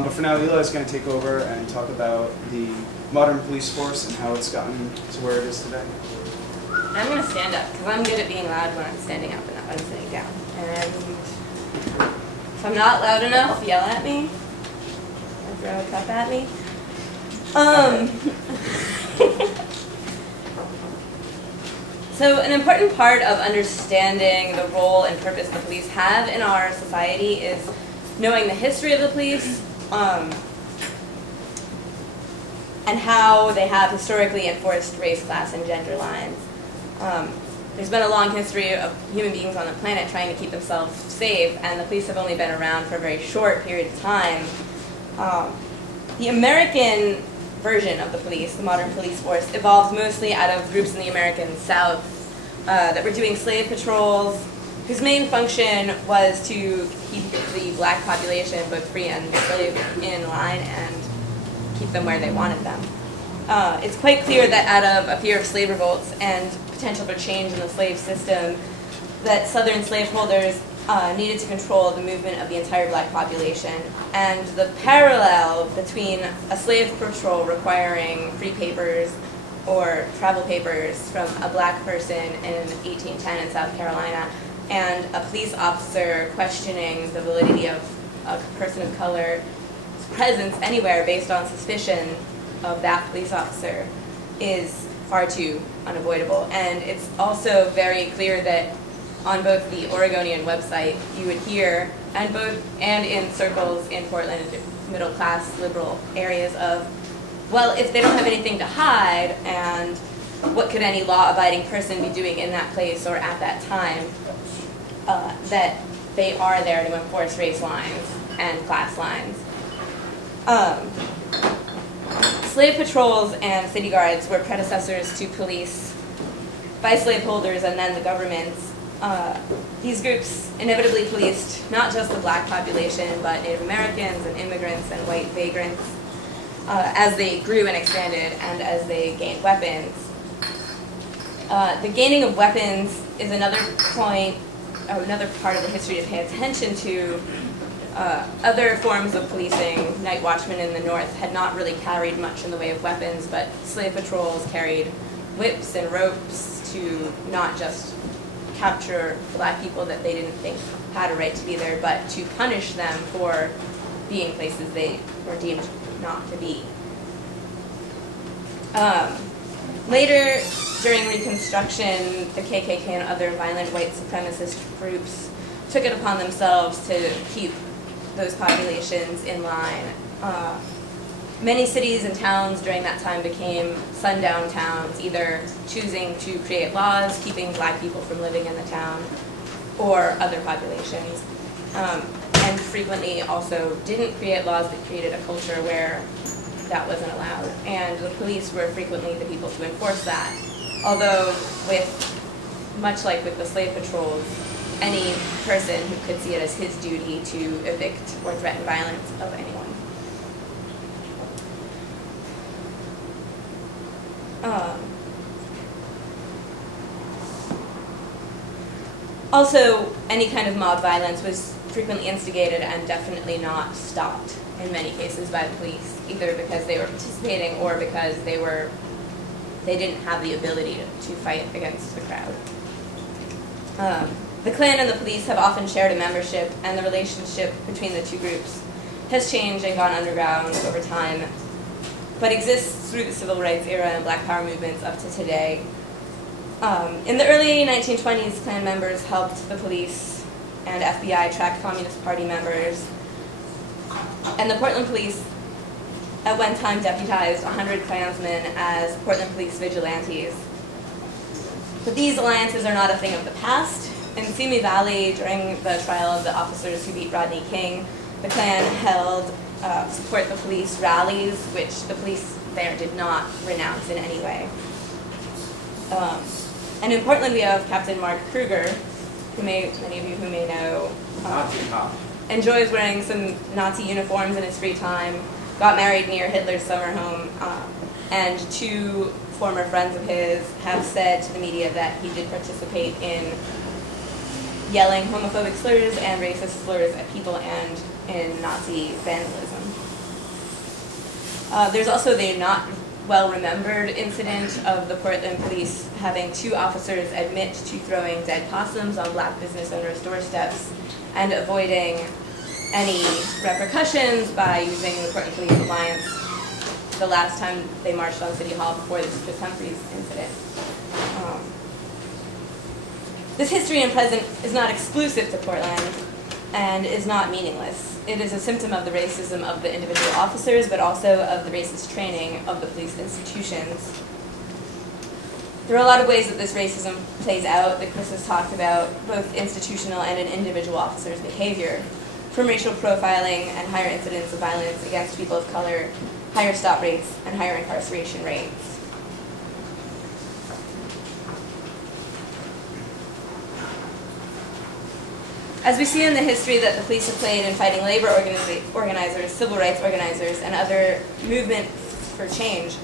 But for now, Eli is going to take over and talk about the modern police force and how it's gotten to where it is today. I'm going to stand up because I'm good at being loud when I'm standing up and not when I'm sitting down. And if I'm not loud enough, yell at me or throw a cup at me. So an important part of understanding the role and purpose the police have in our society is knowing the history of the police and how they have historically enforced race, class, and gender lines. There's been a long history of human beings on the planet trying to keep themselves safe, and the police have only been around for a very short period of time. The American version of the police, the modern police force, evolved mostly out of groups in the American South that were doing slave patrols, whose main function was to keep the black population, both free and slave, in line and keep them where they wanted them. It's quite clear that out of a fear of slave revolts and potential for change in the slave system, that Southern slaveholders needed to control the movement of the entire black population. And the parallel between a slave patrol requiring free papers or travel papers from a black person in 1810 in South Carolina and a police officer questioning the validity of a person of color's presence anywhere based on suspicion of that police officer is far too unavoidable. And it's also very clear that on both the Oregonian website you would hear, and in circles in Portland, middle-class liberal areas of, well, if they don't have anything to hide, and what could any law-abiding person be doing in that place or at that time, that they are there to enforce race lines and class lines. Slave patrols and city guards were predecessors to police by slaveholders and then the governments. These groups inevitably policed not just the black population, but Native Americans and immigrants and white vagrants as they grew and expanded and as they gained weapons. The gaining of weapons is another point, another part of the history to pay attention to. Other forms of policing, night watchmen in the north, had not really carried much in the way of weapons, but slave patrols carried whips and ropes to not just capture black people that they didn't think had a right to be there, but to punish them for being places they were deemed not to be. Later, during Reconstruction, the KKK and other violent white supremacist groups took it upon themselves to keep those populations in line. Many cities and towns during that time became sundown towns, either choosing to create laws keeping black people from living in the town or other populations, and frequently also didn't create laws that created a culture where that wasn't allowed, and the police were frequently the people to enforce that. Although, much like with the slave patrols, any person who could see it as his duty to evict or threaten violence of anyone. Also, any kind of mob violence was frequently instigated and definitely not stopped in many cases by the police, either because they were participating or because they didn't have the ability to fight against the crowd. The Klan and the police have often shared a membership, and the relationship between the two groups has changed and gone underground over time, but exists through the civil rights era and black power movements up to today. In the early 1920s, Klan members helped the police and FBI track Communist Party members, and the Portland police at one time deputized 100 Klansmen as Portland police vigilantes. But these alliances are not a thing of the past. In Simi Valley, during the trial of the officers who beat Rodney King, the Klan held support the police rallies, which the police there did not renounce in any way. And in Portland, we have Captain Mark Kruger, who many of you who may know, enjoys wearing some Nazi uniforms in his free time, got married near Hitler's summer home, and two former friends of his have said to the media that he did participate in yelling homophobic slurs and racist slurs at people and in Nazi vandalism. There's also the not well-remembered incident of the Portland police having 2 officers admit to throwing dead possums on black business owners' doorsteps and avoiding any repercussions by using the Portland Police Alliance the last time they marched on City Hall before this Chris Humphreys incident. This history and present is not exclusive to Portland and is not meaningless. It is a symptom of the racism of the individual officers, but also of the racist training of the police institutions. There are a lot of ways that this racism plays out that Chris has talked about, both institutional and in individual officers' behavior, from racial profiling and higher incidents of violence against people of color, higher stop rates, and higher incarceration rates. As we see in the history that the police have played in fighting labor organizers, civil rights organizers, and other movements for change,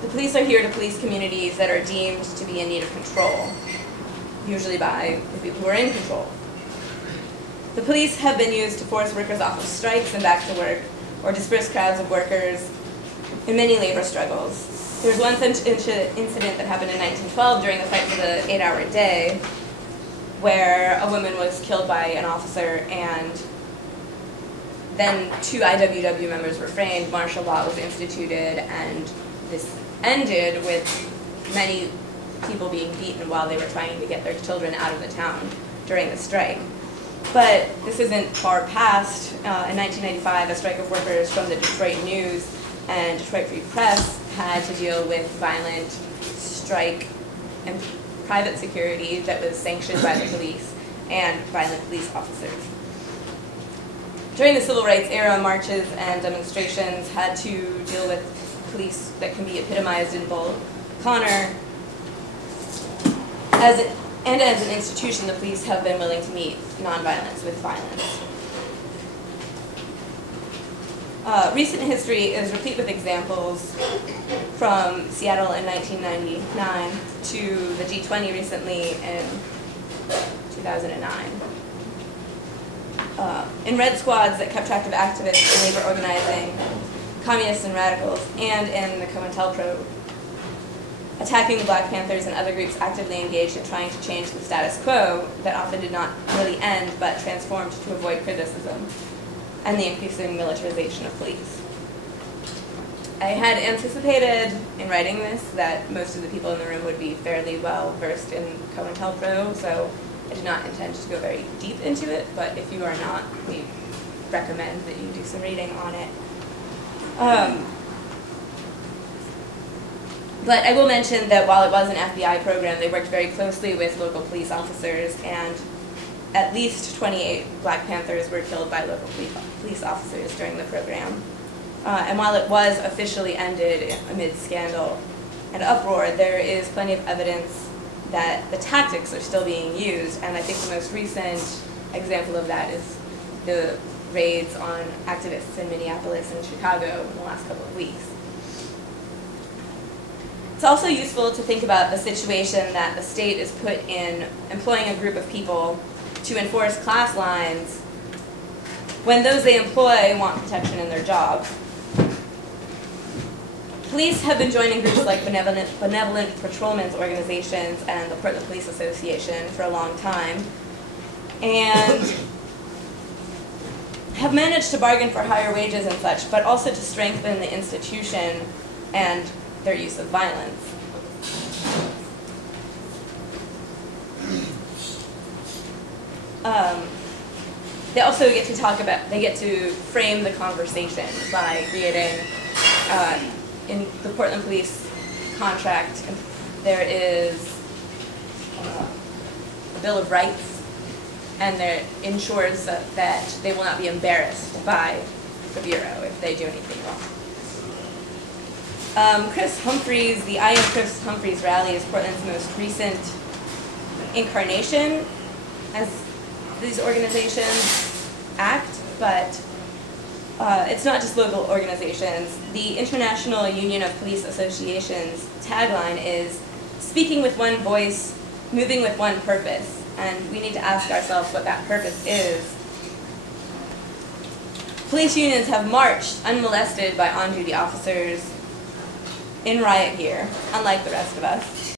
the police are here to police communities that are deemed to be in need of control, usually by the people who are in control. The police have been used to force workers off of strikes and back to work, or disperse crowds of workers in many labor struggles. There was one incident that happened in 1912 during the fight for the 8-hour day, where a woman was killed by an officer, and then 2 IWW members were framed, martial law was instituted, and this ended with many people being beaten while they were trying to get their children out of the town during the strike. But this isn't far past. In 1995, a strike of workers from the Detroit News and Detroit Free Press had to deal with violent strike and private security that was sanctioned by the police and violent police officers. During the Civil Rights era, marches and demonstrations had to deal with police that can be epitomized in Bull Connor. As an institution, the police have been willing to meet nonviolence with violence. Recent history is replete with examples from Seattle in 1999 to the G20 recently in 2009. In red squads that kept track of activists and labor organizing, communists and radicals, and in the COINTELPRO, attacking the Black Panthers and other groups actively engaged in trying to change the status quo that often did not really end but transformed to avoid criticism and the increasing militarization of police. I had anticipated in writing this that most of the people in the room would be fairly well versed in COINTELPRO, so I did not intend to go very deep into it, but if you are not, we recommend that you do some reading on it. But I will mention that while it was an FBI program, they worked very closely with local police officers, and at least 28 Black Panthers were killed by local police officers during the program. And while it was officially ended amid scandal and uproar, there is plenty of evidence that the tactics are still being used, and I think the most recent example of that is the raids on activists in Minneapolis and Chicago in the last couple of weeks. It's also useful to think about the situation that the state is put in employing a group of people to enforce class lines when those they employ want protection in their jobs. Police have been joining groups like benevolent patrolmen's organizations and the Portland Police Association for a long time, and have managed to bargain for higher wages and such, but also to strengthen the institution and their use of violence. They also get to they get to frame the conversation by creating, in the Portland Police contract, there is a Bill of Rights, and it ensures that they will not be embarrassed by the Bureau if they do anything wrong. Chris Humphreys, the I Am Chris Humphreys rally is Portland's most recent incarnation as these organizations act, but it's not just local organizations. The International Union of Police Associations tagline is speaking with one voice, moving with one purpose, and we need to ask ourselves what that purpose is. Police unions have marched unmolested by on-duty officers in riot gear, unlike the rest of us.